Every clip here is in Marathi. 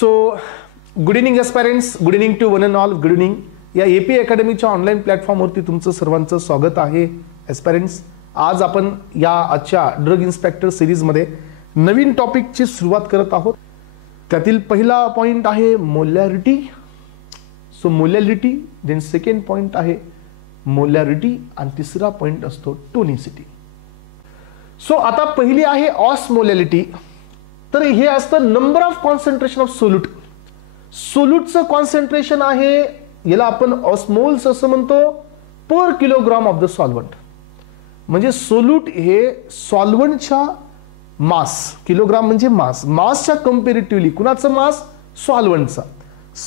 So good evening aspirants, good evening to one and all, good evening. या एपी अकॅडमीच्या ऑनलाईन प्लॅटफॉर्मवरती तुमचं सर्वांचं स्वागत आहे. एस्पायरंट्स, आज आपण या आजच्या ड्रग इन्स्पेक्टर सिरीजमध्ये नवीन टॉपिकची सुरुवात करत आहोत. त्यातील पहिला पॉइंट आहे molarity. So molarity, then second point आहे मोलॅरिटी आणि तिसरा पॉइंट असतो टोनिसिटी. सो आता पहिली आहे ऑस्मोलॅरिटी. तर हे असतं number of concentration of solute. सोल्यूटचं कॉन्सन्ट्रेशन आहे, याला आपण ऑस्मोल्स असं म्हणतो, per kilogram of the solvent. म्हणजे सोल्यूट हे सॉल्व्हंटच्या मास, किलोग्राम म्हणजे मास, मासच्या कंपॅरेटिव्हली कुणाचं मास? सॉल्व्हंटचा.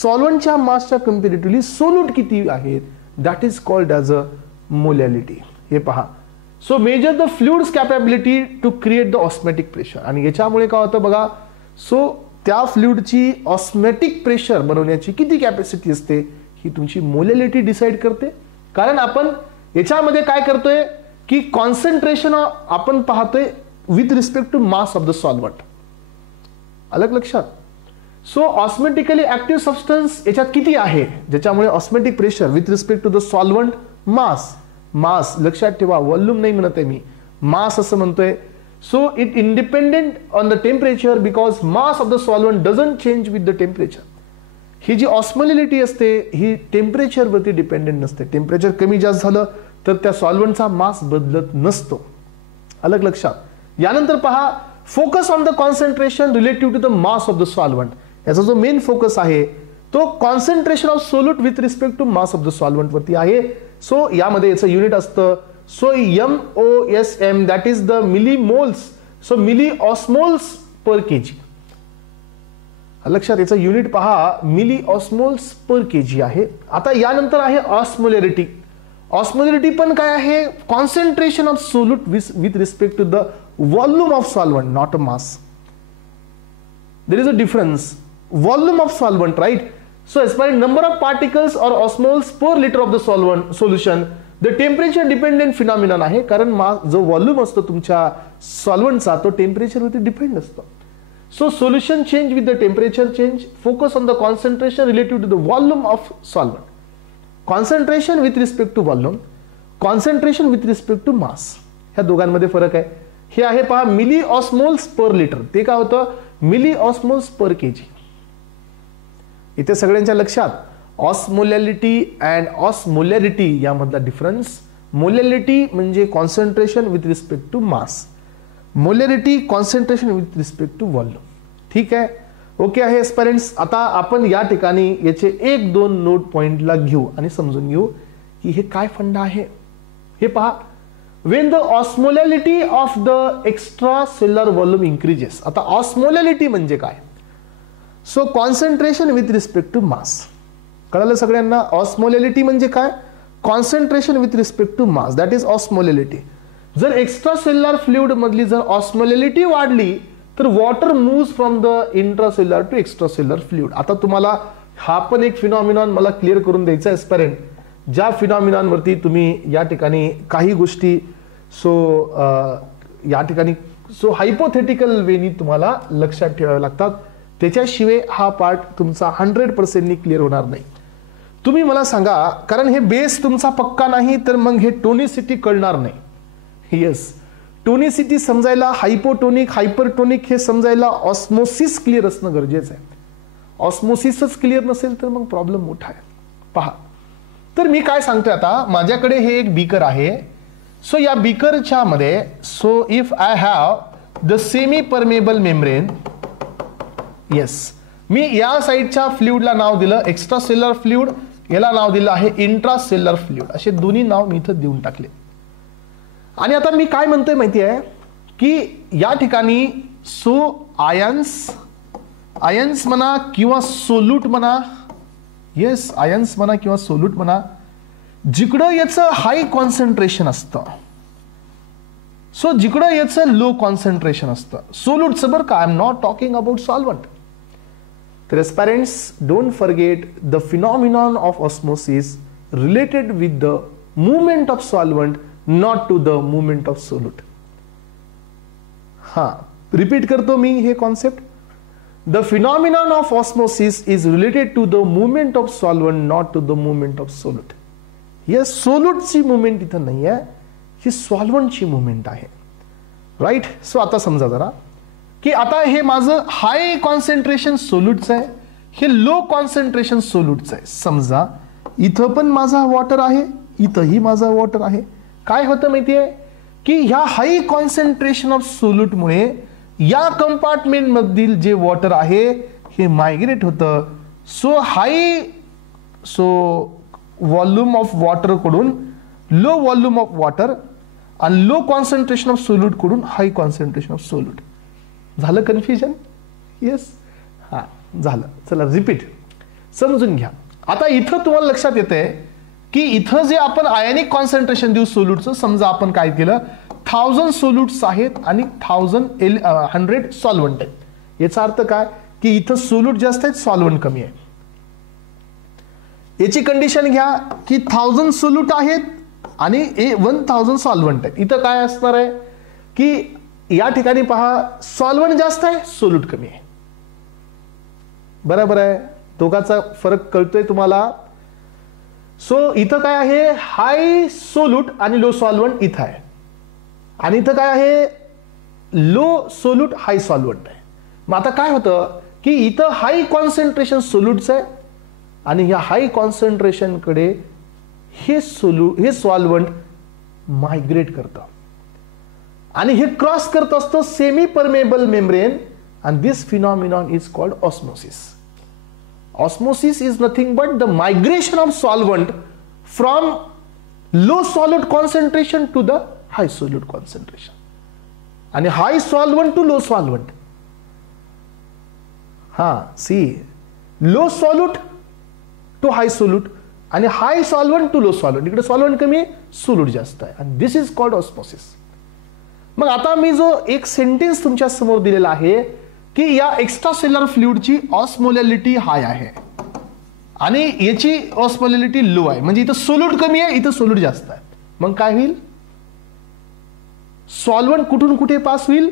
सॉल्व्हंटच्या मासच्या कंपॅरेटिव्हली सोल्यूट किती आहेत, that is called as a molarity. हे पहा. So measure the fluids capability to create the osmotic pressure. आणि याच्यामुळे काय होतं बघा, सो त्या फ्लुइडची ऑस्मॅटिक प्रेशर बनवण्याची किती कॅपॅसिटी असते ही तुमची मोलॅरिटी डिसाइड करते. कारण आपण याच्यामध्ये काय करतोय की कॉन्सन्ट्रेशन आपण पाहतोय with respect to mass of the solvent. अलग लक्षात. सो ऑस्मॅटिकली ऍक्टिव्ह सबस्टन्स याच्यात किती आहे, ज्याच्यामुळे osmotic pressure with respect to the solvent mass. Mass लक्षात ठेवा, व्हॉल्यूम नाही म्हणत आहे मी, मास असं म्हणतोय. So it independent on the temperature because mass of the solvent doesn't change with the temperature. ही जी ऑस्मोलॅरिटी असते ही टेम्परेचरवरती डिपेंडेंट नसते. टेम्परेचर कमी जास्त झालं तर त्या सॉल्व्हंटचा मास बदलत नसतो. अलग लक्षात. यानंतर पहा, focus on the concentration relative to the mass of the solvent. याचा जो मेन फोकस आहे तो concentration of solute with respect to mass of the solvent वरती आहे. सो यामध्ये याचं युनिट असतं so MOSM, that is the millimoles. So milli osmoles per KG. लक्षात, याचं युनिट पहा मिली ऑस्मोल्स पर केजी आहे. आता यानंतर आहे ऑस्मोलॅरिटी. ऑस्मोलॅरिटी पण काय आहे? Concentration of solute with respect to the volume of solvent, not a mass. There is a difference. Volume of solvent, right? So as per number of particles or osmoles per liter of the solvent solution, the temperature dependent phenomenon आहे. कारण जो व्हॉल्यूम असतो तुमच्या सॉल्व्हंटचा तो टेम्परेचर वरती डिपेंड असतो. So solution change with the temperature change. Focus on the concentration relative to the volume of solvent. Concentration with respect to volume, concentration with respect to mass, ह्या दोघांमध्ये फरक आहे. हे आहे पहा मिली ऑस्मोल्स पर लिटर. ते काय होतं? Milli osmoles per KG. इथे सगळ्यांच्या लक्षात ऑस्मोलॅरिटी अँड ऑस्मोलॅरिटी यामधला डिफरन्स. मोलॅरिटी म्हणजे concentration with respect to mass, molarity concentration with respect to volume. ठीक आहे, ओके आहे एस्पायरंट्स. आता आपण या ठिकाणी याचे एक दोन नोट पॉइंटला घेऊ आणि समजून घेऊ की हे काय फंडा आहे. हे पहा, when the osmolarity of the extra cellular volume increases. आता ऑस्मोलॅरिटी म्हणजे काय? So concentration with respect to mass. कळलं सगळ्यांना? ऑस्मोलॅरिटी म्हणजे काय? Concentration with respect to mass, that is osmolarity. जर एक्स्ट्रा सेल्युलर फ्लुइड मधली जर ऑस्मोलॅरिटी वाढली तर water moves from the intracellular to extra cellular fluid. आता तुम्हाला हा पण एक फिनॉमिनॉन मला क्लिअर करून द्यायचा आहे एस्पायरंट. ज्या फिनॉमिनॉनवरती तुम्ही या ठिकाणी काही गोष्टी या ठिकाणी हायपोथेटिकल वेनी तुम्हाला लक्षात ठेवाव्या लागतात. त्याच्याशिवाय हा पार्ट तुमचा 100% क्लिअर होणार नाही. तुम्ही मला सांगा, कारण हे बेस तुमचा पक्का नाही तर मग हे टोनिसिटी कळणार नाही. येस, टोनिसिटी समजायला हायपोटोनिक, हायपरटोनिक हे समजायला ऑस्मोसिस क्लिअर असणं गरजेचं आहे. ऑस्मोसिसच क्लिअर नसेल तर मग प्रॉब्लेम मोठा आहे. पहा, तर मी काय सांगतोय आता, माझ्याकडे हे एक बीकर आहे. सो या बीकरच्या मध्ये so if I have the semi permeable membrane, yes, मी या साईडच्या फ्लुइडला नाव दिलं एक्स्ट्रा सेल्युलर फ्लुइड, याला नाव दिलं आहे इंट्रासेल्युलर फ्लुइड. असे दोन्ही नाव मी इथं देऊन टाकले. आणि आता मी काय म्हणतोय माहिती आहे की या ठिकाणी सो आयन्स म्हणा किंवा सोल्यूट म्हणा, येस आयन्स म्हणा किंवा सोल्यूट म्हणा, जिकडं याचं हाय कॉन्सन्ट्रेशन असतं, सो जिकडं याचं लो कॉन्सन्ट्रेशन असतं सोल्यूटचं, बरं का, I am not talking about solvent. तर aspirants, don't forget the phenomenon of osmosis related with the movement of solvent, not to the movement of solute. हा, रिपीट करतो मी हे concept. the phenomenon of osmosis is related to the movement of solvent, not to the movement of solute. या सोल्यूटची मुवमेंट इथं नाही आहे, ही सॉल्व्हंटची मुवमेंट आहे. राईट. सो आता समजा जरा की आता हे माझं हाय कॉन्सन्ट्रेशन सोल्यूटचं आहे, हे लो कॉन्सन्ट्रेशन सोल्यूटचं आहे. समजा इथं पण माझा वॉटर आहे, इथंही माझा वॉटर आहे. काय होतं माहितीये की ह्या हाय कॉन्सन्ट्रेशन ऑफ सोल्यूटमुळे या कंपार्टमेंट मधील जे वॉटर आहे हे मायग्रेट होतं. सो व्हॉल्यूम ऑफ वॉटर कडून लो व्हॉल्यूम ऑफ वॉटर आणि लो कॉन्सन्ट्रेशन ऑफ सोल्यूट कडून हाय कॉन्सन्ट्रेशन ऑफ सोल्यूट. झालं कन्फ्युजन? येस. हा झालं. चला रिपीट समजून घ्या. आता इथं तुम्हाला लक्षात येतंय की इथं जे आपण आयनिक कॉन्सन्ट्रेशन देऊ सोल्यूटचं, समजा आपण काय केलं 1000 सोल्यूट्स आहेत आणि 100 सॉल्व्हंट आहेत. याचा अर्थ काय की इथं सोल्यूट जास्त आहेत, सॉल्व्हंट कमी आहे. याची कंडिशन घ्या की 1000 सोल्यूट आहेत आणि 1000 सॉल्व्हंट आहेत. इथं काय असणार आहे की या ठिकाणी पहा सॉल्व्हंट जास्त आहे, सोल्यूट कमी आहे. बरोबर आहे. दोघांचा फरक कळतोय तुम्हाला? सो इथं काय आहे हाय सोल्यूट आणि लो सॉल्व्हंट इथं आहे, आणि इथं काय आहे लो सोल्यूट हाय सॉल्व्हंट आहे. मग आता काय होतं की इथं हाय कॉन्सन्ट्रेशन सोल्यूटचं आहे आणि ह्या हाय कॉन्सन्ट्रेशन कडे हे सॉल्व्हंट मायग्रेट करतं आणि हे क्रॉस करत असतं semi permeable membrane, and this phenomenon is called osmosis. Osmosis is nothing but the migration of solvent from low solute concentration to the high solute concentration, and high solvent to low solvent. See, low solute to high solute and high solvent to low solvent. इकडे solvent कमी आहे, solute जास्त आहे, and this is called osmosis. मग आता मी जो एक सेंटेन्स तुमच्या समोर दिलेला आहे की या एक्स्ट्रासेल्युलर फ्लुइडची ऑस्मोलॅलिटी हाय आहे आणि याची ऑस्मोलॅलिटी लो आहे, म्हणजे इथं सोल्यूट कमी आहे, इथं सोल्यूट जास्त आहे. मग काय होईल? सॉल्व्हंट कुठून कुठे पास होईल?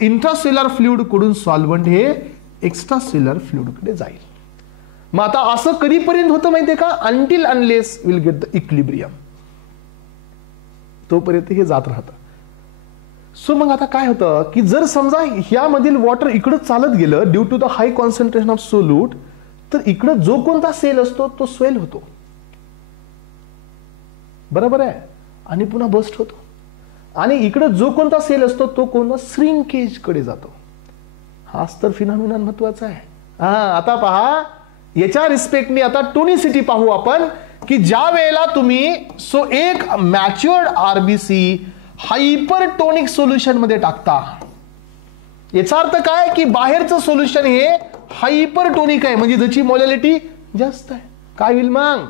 इंट्रासेल्युलर फ्लुइड कडून सॉल्व्हंट हे एक्स्ट्रासेल्युलर फ्लुइड कडे जाईल. मग आता असं कधीपर्यंत होतं माहितीये का? Until unless will get the equilibrium, तोपर्यंत हे जात राहतं. सो मग आता काय होतं की जर समजा ह्यामधील वॉटर इकडं चालत गेलं due to the high concentration of solute, तर इकडं जो कोणता सेल असतो तो स्वेल होतो, बरोबर आहे, आणि पुन्हा बस्ट होतो. आणि इकडं जो कोणता सेल असतो तो कोणता श्रिंकेज कडे जातो. हाच तर फिनॉमिनॉन महत्वाचा आहे. आता पहा याच्या रिस्पेक्टने आता टोनिसिटी पाहू आपण की ज्या वेळेला तुम्ही एक मॅच्युअर्ड आरबीसी हायपरटोनिक सोल्युशन मध्ये टाकता, याचा अर्थ काय की बाहेरचं सोल्युशन हे हायपरटोनिक आहे, म्हणजे ज्याची मोलॅलिटी जास्त आहे. काय होईल मग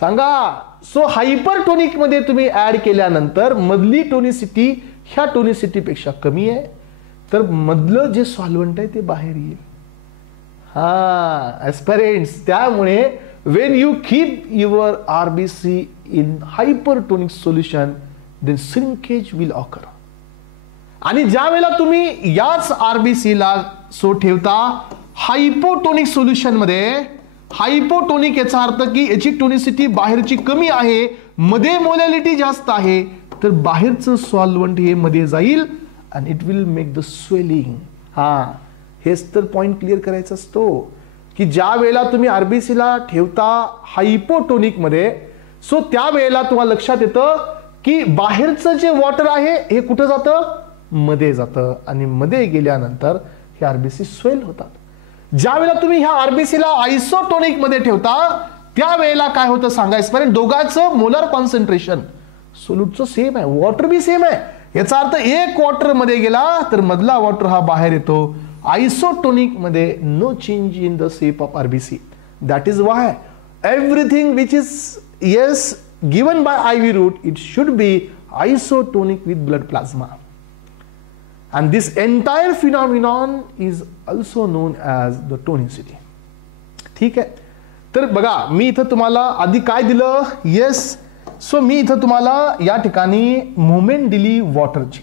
सांगा? सो हायपरटोनिक मध्ये तुम्ही ऍड केल्यानंतर मधली टोनिसिटी ह्या टोनिसिटी पेक्षा कमी आहे, तर मधलं जे सॉल्व्हंट आहे ते बाहेर येईल. एस्पिरंट्स, त्यामुळे when you keep your RBC in hypertonic solution, then shrinkage will occur. आणि ज्या वेळेला तुम्ही याच आरबीसी ला ठेवता हायपोटोनिक सोल्युशन मध्ये, हायपोटोनिक याचा अर्थ की याची टोनिसिटी बाहेरची कमी आहे, मध्ये मोलॅलिटी जास्त आहे, तर बाहेरचं सॉल्व्हंट हे मध्ये जाईल आणि it will make the swelling. हेच तर पॉइंट क्लिअर करायचा असतो की ज्या वेळेला तुम्ही आरबीसी ला ठेवता हायपोटोनिक मध्ये, सो त्या वेळेला तुम्हाला लक्षात येतं की बाहेरचं जे वॉटर आहे हे कुठं जातं? मध्ये जातं, आणि मध्ये गेल्यानंतर हे आरबीसी स्वेल होतात. ज्या वेळेला तुम्ही ह्या आरबीसी ला आयसोटोनिक मध्ये ठेवता त्या वेळेला काय होतं सांगायचं पर्यंत दोघांचं मोलर कॉन्सन्ट्रेशन सोल्यूटचं सेम आहे, वॉटर बी सेम आहे. याचा अर्थ एक वॉटर मध्ये गेला तर मधला वॉटर हा बाहेर येतो. आयसोटोनिक मध्ये no change in the shape of RBC. That is why everything which is given by IV route, it should be isotonic with blood plasma, and this entire phenomenon is also known as the tonicity. ठीक आहे. तर बघा मी इथं तुम्हाला आधी काय दिलं? येस. सो मी इथं तुम्हाला या ठिकाणी मुवमेंट दिली वॉटरची.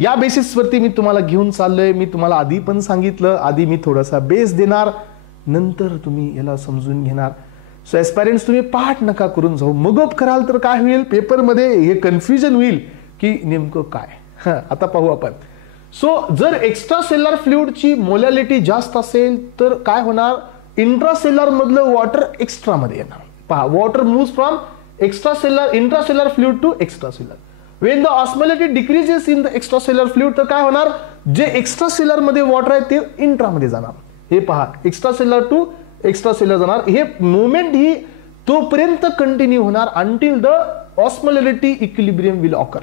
या बेसिसवरती मी तुम्हाला घेऊन चाललोय. मी तुम्हाला आधी पण सांगितलं, आधी मी थोडासा बेस देणार, नंतर तुम्ही याला समजून घेणार. सो एस्पायरंट्स तुम्ही पाठ नका करून जाऊ. मगप कराल तर काय होईल, पेपरमध्ये हे कन्फ्युजन होईल की नेमकं काय. आता पाहू आपण. सो जर एक्स्ट्रा सेल्युलर फ्लुइडची मोलॅलिटी जास्त असेल तर काय होणार, इंट्रासेल्युलर मधलं वॉटर एक्स्ट्रा मध्ये येणार. पहा, water moves from extracellular intracellular fluid to extracellular. When the osmolarity decreases in the extracellular fluid तर काय होणार, जे एक्स्ट्रासेल्युलर मध्ये वॉटर आहे ते इंट्रामध्ये जाणार. हे पहा, एक्स्ट्रासेल्युलर टू एक्स्ट्रासेल्युलर जाणार. हे मुवमेंट ही तोपर्यंत कंटिन्यू होणार until the osmolarity equilibrium will occur.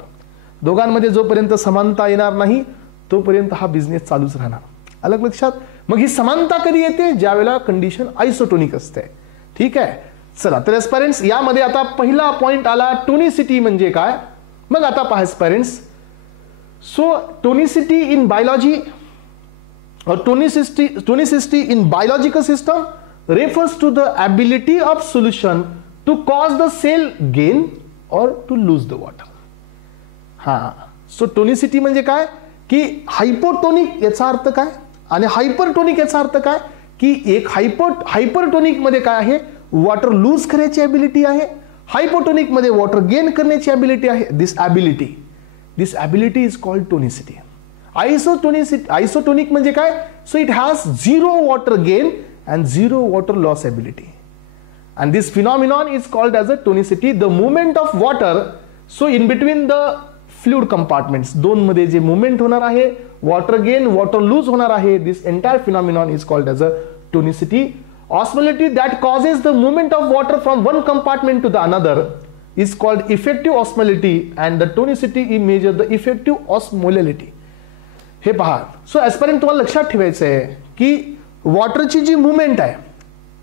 दोघांमध्ये जोपर्यंत समानता येणार नाही तोपर्यंत हा बिझनेस चालूच राहणार. अलग लक्षात. मग ही समानता कधी येते, ज्यावेळेला कंडिशन आयसोटोनिक असते. ठीक आहे, चला तर एस्पायरंट्स यामध्ये आता पहिला पॉइंट आला, टोनिसिटी म्हणजे काय. मग आता पहा aspirants, so tonicity in biology or tonicity in biological system refers to the ability of solution to cause the cell gain or to lose the water. So tonicity म्हणजे काय की हायपोटोनिक याचा अर्थ काय आणि हायपरटोनिक याचा अर्थ काय की एक हायपरटोनिक मध्ये काय आहे, वॉटर लूज करायची ॲबिलिटी आहे. हायपोटोनिक मध्ये वॉटर गेन करण्याची ॲबिलिटी आहे. दिस ability is called tonicity. Isotonic म्हणजे काय, so it has zero water gain and zero water loss ability. And this phenomenon is called as a tonicity. The movement of water, so in between the fluid compartments, दोन मध्ये जे मुवमेंट होणार आहे, वॉटर गेन वॉटर लूज होणार आहे, this entire phenomenon is called as a tonicity. Osmolality that causes the movement of water from one compartment to the another is called effective osmolality, and the tonicity is measured the effective osmolality. हे पहा, सो एस्पायरंट तुम्हाला लक्षात ठेवायचं आहे की वॉटरची जी मुवमेंट आहे,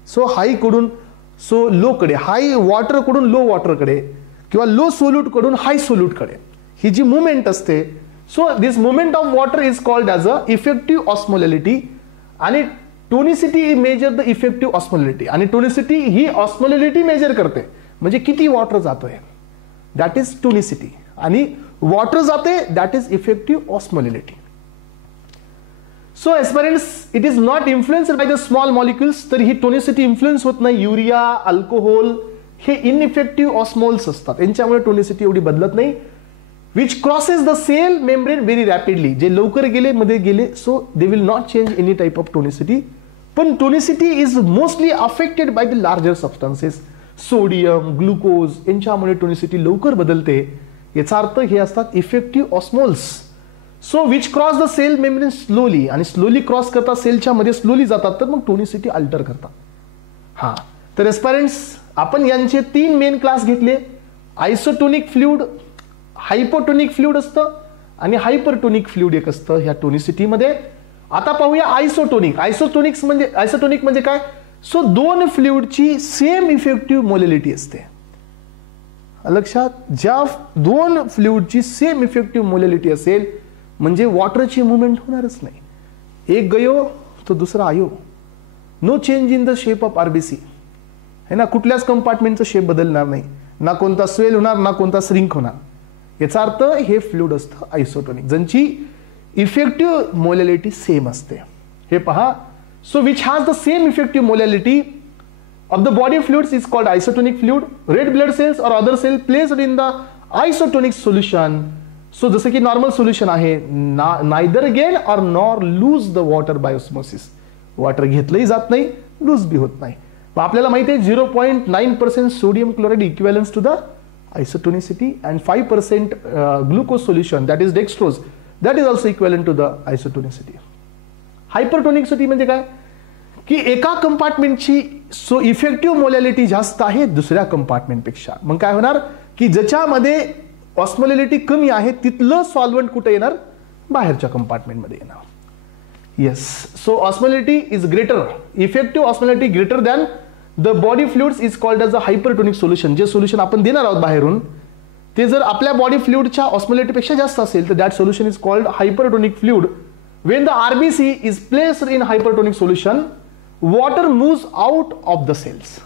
सो हाई कडून सो लो कडे, हाई वॉटर कडून लो वॉटर कडे किंवा लो सोल्यूट कडून हाई सोल्यूट कडे ही जी मुवमेंट असते, so this movement of water is called as a effective osmolality. आणि tonicity measure the effective osmolality. आणि टोनिसिटी ही ऑस्मोलॅलिटी मेजर करते, म्हणजे किती वॉटर जातोय, दॅट इज टोनिसिटी. आणि वॉटर जाते, that is effective osmolality. So aspirants, it is not influenced by the small molecules. तर ही टोनिसिटी इन्फ्लुएन्स होत नाही. युरिया, अल्कोहोल हे इनइफेक्टिव्ह ऑस्मोल्स असतात, यांच्यामुळे टोनिसिटी एवढी बदलत नाही. Which crosses the cell membrane very rapidly, जे लवकर गेले मध्ये गेले, so they will not change any type of tonicity. पण tonicity is mostly affected by the larger substances, sodium, glucose, यांच्यामुळे टोनिसिटी लवकर बदलते. याचा अर्थ हे असतात effective osmoles. So which cross the cell membrane slowly, आणि स्लोली क्रॉस करतात, सेलच्या मध्ये स्लोली जातात, तर मग टोनिसिटी अल्टर करतात. तर एस्पायरंट्स आपण यांचे 3 मेन क्लास घेतले. आयसोटोनिक फ्लुइड, हायपोटोनिक फ्लुइड असतं आणि हायपरटोनिक फ्लुइड एक असतं ह्या टोनिसिटीमध्ये. आता पाहूया आयसोटोनिक. आयसोटोनिक म्हणजे काय, सो दोन फ्लुइडची सेम इफेक्टिव्ह मोलॅलिटी असते. लक्षात, ज्या दोन फ्लुइडची सेम इफेक्टिव्ह मोलॅलिटी असेल म्हणजे वॉटरची मुवमेंट होणारच नाही. एक गयो तो दुसरा आयो. No change in the shape of RBC, है ना, कुठल्याच कंपार्टमेंटचा शेप बदलणार नाही, ना कोणता स्वेल होणार ना कोणता श्रिंक होणार. याचा अर्थ हे फ्लुइड असतं आयसोटोनिक, ज्यांची इफेक्टिव्ह मोलॅलिटी सेम असते. हे पहा, so which has the same effective molality of the body fluids is called isotonic fluid. Red blood cells और other cell placed in the isotonic solution. So जसं की नॉर्मल सोल्युशन आहे, नायदर गेन और nor lose the water by osmosis. Water घेतलंही जात नाही, लूज बी होत नाही. आपल्याला माहिती आहे 0.9% sodium chloride equivalence to the isotonicity and 5% glucose solution, that is dextrose, that is also equivalent to the isotonicity. हायपरटोनिसिटी म्हणजे काय की एका कंपार्टमेंटची सो इफेक्टिव्ह मोलॅलिटी जास्त आहे दुसऱ्या कंपार्टमेंटपेक्षा. मग काय होणार की ज्याच्यामध्ये ऑस्मोलॅलिटी कमी आहे तिथलं सॉल्व्हंट कुठे येणार, बाहेरच्या कंपार्टमेंटमध्ये येणार. Yes, so osmolality is greater, effective osmolality greater than the body fluids is called as a hypertonic solution. जे सोल्युशन आपण देणार आहोत बाहेरून ते जर आपल्या बॉडी फ्लुइडच्या ऑस्मोलॅरिटीपेक्षा जास्त असेल तर that solution is called hypertonic fluid. When the RBC is placed in hypertonic solution, water moves out of the cells.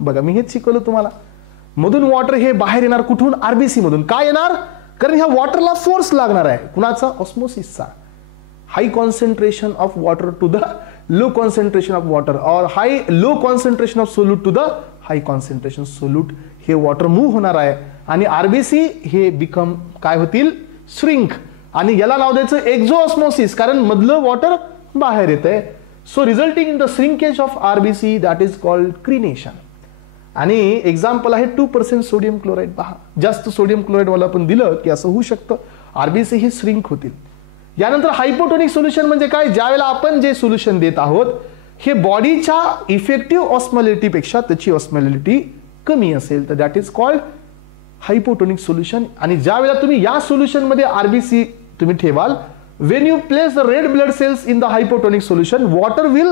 बघा मी हेच शिकवलं तुम्हाला. मधून वॉटर हे बाहेर येणार कुठून, आरबीसी मधून. काय येणार, कारण ह्या वॉटरला फोर्स लागणार आहे, कुणाचा? ऑस्मोसिसचा. High concentration of water to the low concentration of water, और low concentration of solute to the high concentration solute. हे वॉटर मूव्ह होणार आहे आणि आरबीसी हे बिकम काय होतील? श्रिंक. आणि याला नाव द्यायचं एक्झो ऑस्मोसिस, कारण मधलं वॉटर बाहेर येतंय. So resulting in the shrinkage of RBC, that is called crenation. आणि एक्झाम्पल आहे 2% सोडियम क्लोराईड. पहा, जास्त सोडियम क्लोराईड वाला पण दिलं की असं होऊ शकतं, आरबीसी हे श्रिंक होतील. यानंतर हायपोटोनिक सोल्युशन म्हणजे काय? ज्यावेळेला आपण जे सोल्युशन देत आहोत हे बॉडीच्या इफेक्टिव्ह ऑस्मोलिटीपेक्षा त्याची ऑस्मोलिटी कमी असेल तर that is called hypotonic solution. आणि ज्यावेळेला तुम्ही या सोल्युशन मध्ये आरबीसी तुम्ही ठेवाल, when you place the red blood cells in the hypotonic solution, water will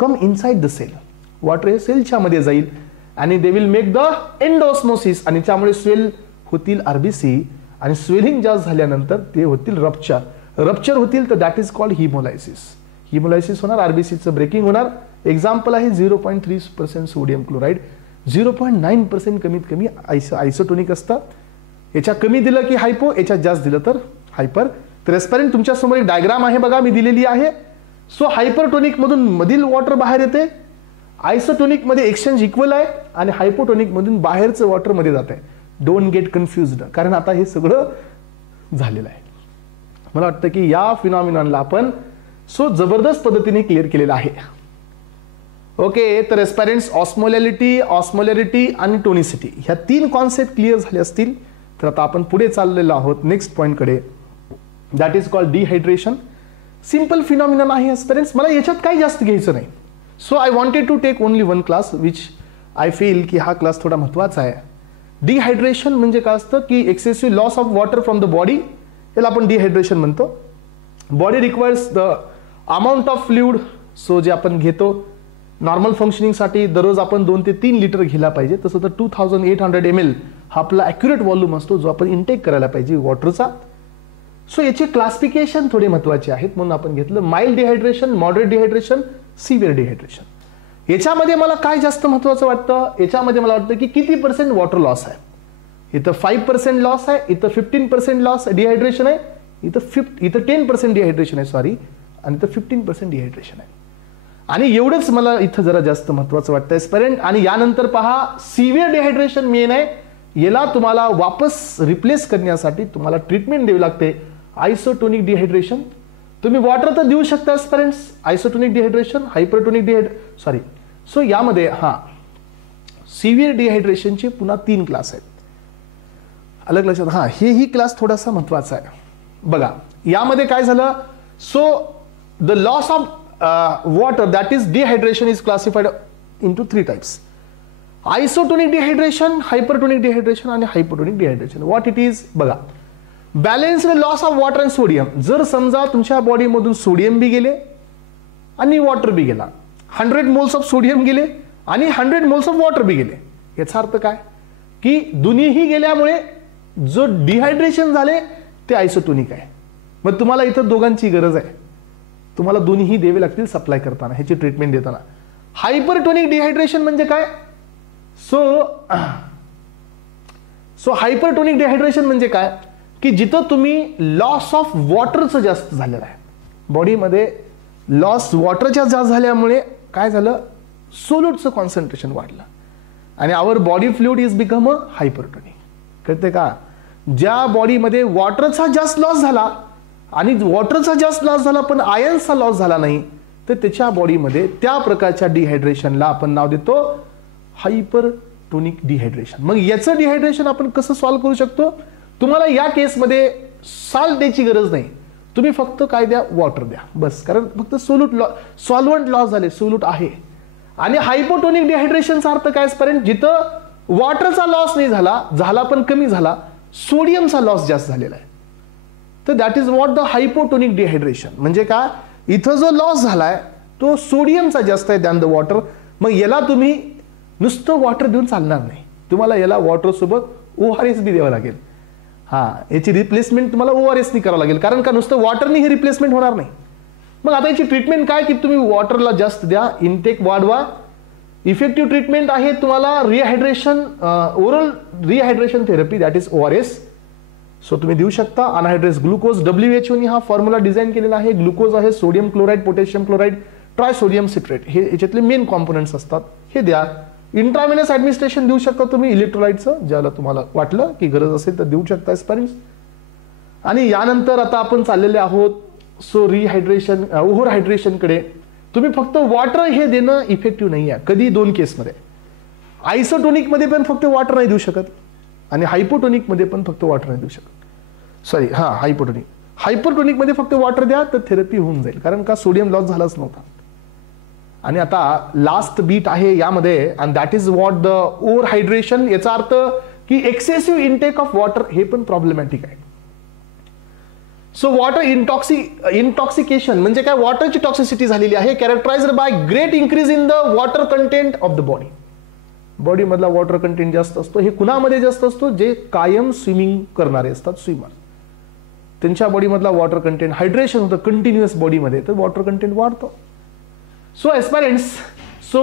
come inside the cell. water हे सेलच्या मध्ये जाईल आणि they will make the endosmosis, आणि त्यामुळे स्वेल होतील आरबीसी, आणि स्वेलिंग जास्त झाल्यानंतर ते होतील रप्चर होतील, तर दॅट इज कॉल्ड हिमोलायसिस. हिमोलायसिस होणार, आरबीसीचं ब्रेकिंग होणार. एक्झाम्पल आहे 0.3% सोडियम क्लोराईड, 0.9% कमीत कमी आयसोटोनिक असतं. याच्या कमी दिलं की हायपो, याच्यात जास्त दिलं तर हायपर. तर एस्पायरंट तुमच्या समोर एक डायग्राम आहे बघा, मी दिलेली आहे. सो हायपरटोनिक मधून मधील वॉटर बाहेर येते, आयसोटोनिक मध्ये एक्सचेंज इक्वल आहे, आणि हायपोटोनिक मधून बाहेरचं वॉटर मध्ये जात आहे. डोंट गेट कन्फ्युज्ड, कारण आता हे सगळं झालेलं आहे. मला वाटतं की या फिनॉमिनॉनला आपण जबरदस्त पद्धतीने क्लिअर केलेलं आहे. ओके, तर एस्पायरंट्स ऑस्मोलॅरिटी आणि टोनिसिटी ह्या 3 कॉन्सेप्ट क्लिअर झाले असतील तर आता आपण पुढे चाललेलो आहोत नेक्स्ट पॉइंटकडे. That is called dehydration. Simple phenomenon आहे एस्पिरंट्स, मला याच्यात काही जास्त घ्यायचं नाही. So I wanted to take only one class which I feel की हा क्लास थोडा महत्वाचा आहे. डिहायड्रेशन म्हणजे काय असतं की excessive loss of water from the body, याला आपण डिहायड्रेशन म्हणतो. Body requires the amount of fluid, so जे आपण घेतो नॉर्मल फंक्शनिंगसाठी दररोज आपण 2 ते 3 लिटर घ्यायला पाहिजे. तसं तर 2800 ml हा आपला ॲक्युरेट व्हॉल्यूम असतो जो आपण इनटेक करायला पाहिजे वॉटरचा. सो याचे क्लासिफिकेशन थोडे महत्वाचे आहेत म्हणून आपण घेतलं mild dehydration, moderate dehydration, severe dehydration. याच्यामध्ये मला काय जास्त महत्वाचं वाटतं, याच्यामध्ये मला वाटतं की किती % वॉटर लॉस आहे. इथं 5% लॉस आहे, इथं 15% लॉस डिहायड्रेशन आहे, इथं 10% डिहायड्रेशन आहे सॉरी, आणि इथं 15% डिहायड्रेशन आहे. आणि एवढंच मला इथं जरा जास्त महत्वाचं वाटतं एस्पिरंट. आणि यानंतर पहा सिव्हिअर डिहायड्रेशन मेन आहे. याला तुम्हाला वापस रिप्लेस करण्यासाठी तुम्हाला ट्रीटमेंट द्यावी लागते. आयसोटोनिक डिहायड्रेशन तुम्ही वॉटर तर देऊ शकता एस्पिरंट्स, isotonic dehydration, hypertonic sorry. So यामध्ये सिव्हिअर डिहायड्रेशनचे पुन्हा 3 क्लास आहेत. अलग लक्षात हेही क्लास थोडासा महत्वाचा आहे. बघा यामध्ये काय झालं, so the loss of water, that is dehydration, is classified into 3 types: isotonic dehydration, hypertonic dehydration आणि hypotonic dehydration. What it is बघा, balanced loss of water and sodium. जर समजा तुमच्या बॉडी मधून सोडियम बी गेले आणि वॉटर बी गेला, 100 मोल्स ऑफ सोडियम गेले आणि 100 मोल्स ऑफ वॉटर बी गेले. याचा अर्थ काय की दोन्हीही गेल्यामुळे जो डिहायड्रेशन झाले ते आयसोटोनिक आहे. मग तुम्हाला इथं दोघांची गरज आहे, तुम्हाला दोन्हीही द्यावे लागतील सप्लाय करताना, ह्याची ट्रीटमेंट देताना. हायपरटोनिक डिहायड्रेशन म्हणजे काय, सो हायपरटोनिक डिहायड्रेशन म्हणजे काय की जिथं तुम्ही लॉस ऑफ वॉटरचं जास्त झालेलं आहे, बॉडीमध्ये लॉस वॉटरच्या जास्त झाल्यामुळे काय झालं, सोल्यूटचं कॉन्सन्ट्रेशन वाढलं आणि our body fluid is become a hypertonic. कळते का, ज्या बॉडीमध्ये वॉटरचा जास्त लॉस झाला आणि वॉटरचा जास्त लॉस झाला पण आयन्सचा लॉस झाला नाही, तर त्याच्या बॉडीमध्ये त्या प्रकारच्या डिहायड्रेशनला आपण नाव देतो हायपरटोनिक डिहायड्रेशन. मग याचं डिहायड्रेशन आपण कसं सॉल्व्ह करू शकतो, तुम्हाला या केसमध्ये साल्ट द्यायची गरज नाही, तुम्ही फक्त काय द्या, वॉटर द्या बस, कारण फक्त सॉल्व्हंट लॉस झाले, सोल्यूट आहे. आणि हायपोटोनिक डिहायड्रेशनचा अर्थ काय पर्यंत जिथं वॉटरचा लॉस नाही झाला पण कमी झाला, सोडियमचा लॉस जास्त झालेला आहे, तर that is what the hypotonic dehydration. म्हणजे काय, इथं जो लॉस झालाय तो सोडियमचा जास्त आहे दॅन द वॉटर. मग याला तुम्ही नुसतं वॉटर देऊन चालणार नाही, तुम्हाला याला वॉटर सोबत ORS बी द्यावं लागेल. याची रिप्लेसमेंट तुम्हाला ORS नी करावं लागेल, कारण का नुसतं वॉटरनी ही रिप्लेसमेंट होणार नाही. मग आता याची ट्रीटमेंट काय की तुम्ही वॉटरला जास्त द्या, इनटेक वाढवा. इफेक्टिव्ह ट्रीटमेंट आहे तुम्हाला rehydration, oral rehydration therapy, that is ORS. So तुम्ही देऊ शकता अनहायड्रेस ग्लुकोज. WHO ने हा फॉर्म्युला डिझाईन केलेला आहे. ग्लुकोज आहे, sodium chloride, potassium chloride, trisodium citrate, हे याच्यातले मेन कॉम्पोनंट्स असतात, हे द्या. इंट्राव्हेनस ऍडमिनिस्ट्रेशन देऊ शकता तुम्ही इलेक्ट्रोलाइटचं, ज्याला तुम्हाला वाटलं की गरज असेल तर देऊ शकता एस्पायरंट्स. आणि यानंतर आता आपण चाललेले आहोत सो रिहायड्रेशन, ओव्हर हायड्रेशनकडे. तुम्ही फक्त वॉटर हे देणं इफेक्टिव्ह नाही आहे. कधी दोन केसमध्ये, आयसोटोनिक मध्ये पण फक्त वॉटर नाही देऊ शकत आणि हायपोटोनिक मध्ये पण फक्त वॉटर नाही देऊ शकत. सॉरी, हायपोटोनिक मध्ये फक्त वॉटर द्या तर थेरपी होऊन जाईल, कारण का सोडियम लॉस झालाच नव्हता. आणि आता लास्ट बीट आहे यामध्ये, and that is what the over hydration. याचा अर्थ की एक्सेसिव्ह इनटेक ऑफ वॉटर हे पण प्रॉब्लेमॅटिक आहे. सो वॉटर इंटॉक्सिकेशन म्हणजे काय, वॉटरची टॉक्सिसिटी झालेली आहे, characterised by great increase in the water content of the body. Body मधला वॉटर कंटेंट जास्त असतो. हे कुणामध्ये जास्त असतो, जे कायम स्विमिंग करणारे असतात, स्विमर, त्यांच्या बॉडीमधला वॉटर कंटेंट हायड्रेशन होतं कंटिन्युअस बॉडीमध्ये, तर वॉटर कंटेंट वाढतो. सो एस्पायरंट्स, सो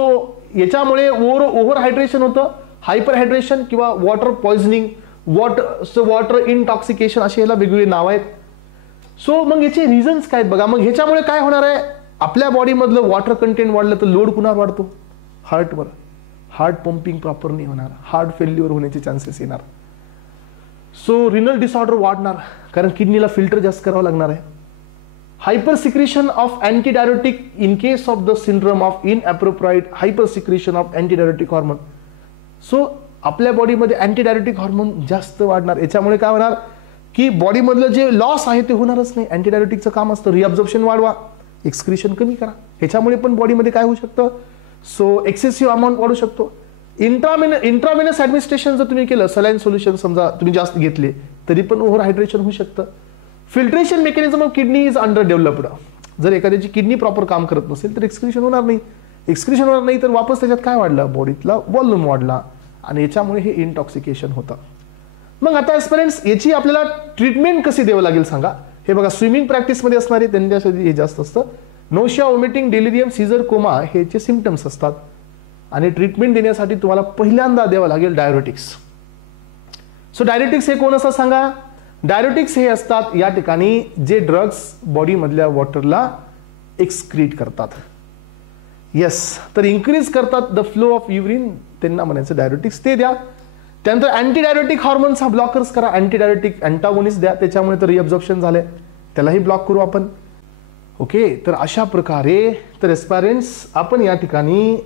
याच्यामुळे ओव्हर हायड्रेशन होतं, हायपर हायड्रेशन किंवा वॉटर पॉइझनिंग, वॉटर इंटॉक्सिकेशन, असे याला वेगवेगळे नाव आहेत. सो मग याचे रिझन्स काय बघा. मग ह्याच्यामुळे काय होणार आहे, आपल्या बॉडीमधलं वॉटर कंटेंट वाढलं तर लोड कुणावर वाढतो, हार्टवर. हार्ट पंपिंग प्रॉपर नाही होणार, हार्ट फेल्युअर होण्याचे चान्सेस येणार. सो रिनल डिसऑर्डर वाढणार, कारण किडनीला फिल्टर जास्त करावं लागणार आहे. Hyper secretion of antidiuretic in case of the syndrome of inappropriate hyper secretion of antidiuretic hormone. So आपल्या बॉडीमध्ये अँटीडायरेटिक हॉर्मोन जास्त वाढणार. याच्यामुळे काय होणार की बॉडीमधलं जे लॉस आहे ते होणारच नाही. अँटीडायरेटिकचं काम असतं रिअब्झॉर्प्शन वाढवा, एक्सक्रिशन कमी करा. ह्याच्यामुळे पण बॉडीमध्ये काय होऊ शकतं, सो एक्सेसिव्ह अमाऊंट वाढू शकतो. इंट्राव्हेनस ऍडमिनिस्ट्रेशन जर तुम्ही केलं, सलाईन सोल्युशन समजा तुम्ही जास्त घेतले, तरी पण ओव्हर हायड्रेशन होऊ शकतं. Filtration mechanism of kidney is under developed. जर एखाद्याची किडनी प्रॉपर काम करत नसेल तर एक्सक्रिशन होणार नाही. एक्सक्रिशन होणार नाही तर वापस त्याच्यात काय वाढलं, बॉडीतला व्हॉल्यूम वाढला आणि याच्यामुळे हे इंटॉक्सिकेशन होतं. मग आता एस्पिरंट्स, याची आपल्याला ट्रीटमेंट कशी द्यावं लागेल सांगा. हे बघा, स्विमिंग प्रॅक्टिसमध्ये असणारे त्यांच्यासाठी हे जास्त असतं. Nausea, vomiting, delirium, seizure, coma हे याचे सिम्पटम्स असतात. आणि ट्रीटमेंट देण्यासाठी तुम्हाला पहिल्यांदा द्यावं लागेल डायरेटिक्स. सो डायरेटिक्स हे कोण असतात सांगा. डायरेटिक्स हे असतात या ठिकाणी जे ड्रग्स बॉडीमधल्या वॉटरला एक्सक्रीट करतात. येस, तर इन्क्रीज करतात द फ्लो ऑफ युरिन, त्यांना म्हणायचं डायरेटिक्स, ते द्या. त्यानंतर अँटी डायरेटिक हॉर्मोन्स हा ब्लॉकर्स करा, अँटी डायरेटिक अँटागोनिस्ट द्या, त्याच्यामुळे तर रिअब्झॉर्प्शन झालंय, त्यालाही ब्लॉक करू आपण. ओके, तर अशा प्रकारे तर एस्पायरंट्स आपण या ठिकाणी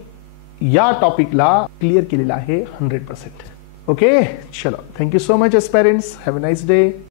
या टॉपिकला क्लिअर केलेला आहे 100%. ओके, चलो, thank you so much aspirants, have a nice day.